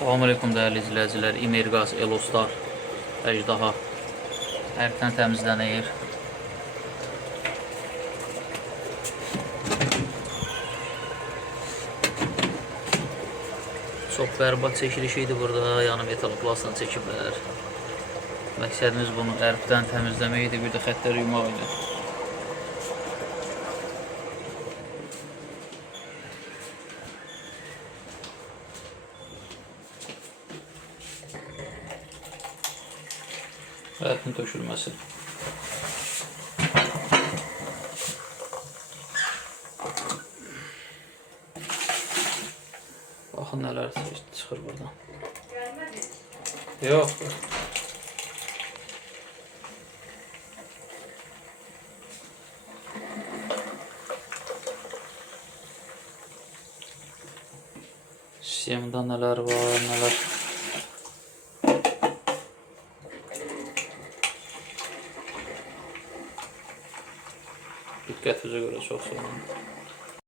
Salamünaleyküm değerli izləyicilər. İmerqaz, Elostar, Əjdaha hərfdən təmizlənir. Çox bərbad çəkiliş idi burada. Yəni metaloplastla çəkiblər. Məqsədimiz bunu hərfdən təmizləmək idi, bir də xəttləri yumaq idi. Hərfin tökülməsi. Baxın nələr çıxır buradan. Yox. Sistemdə nələr var, nələr. Diqqətinizə görə çox sağ olun.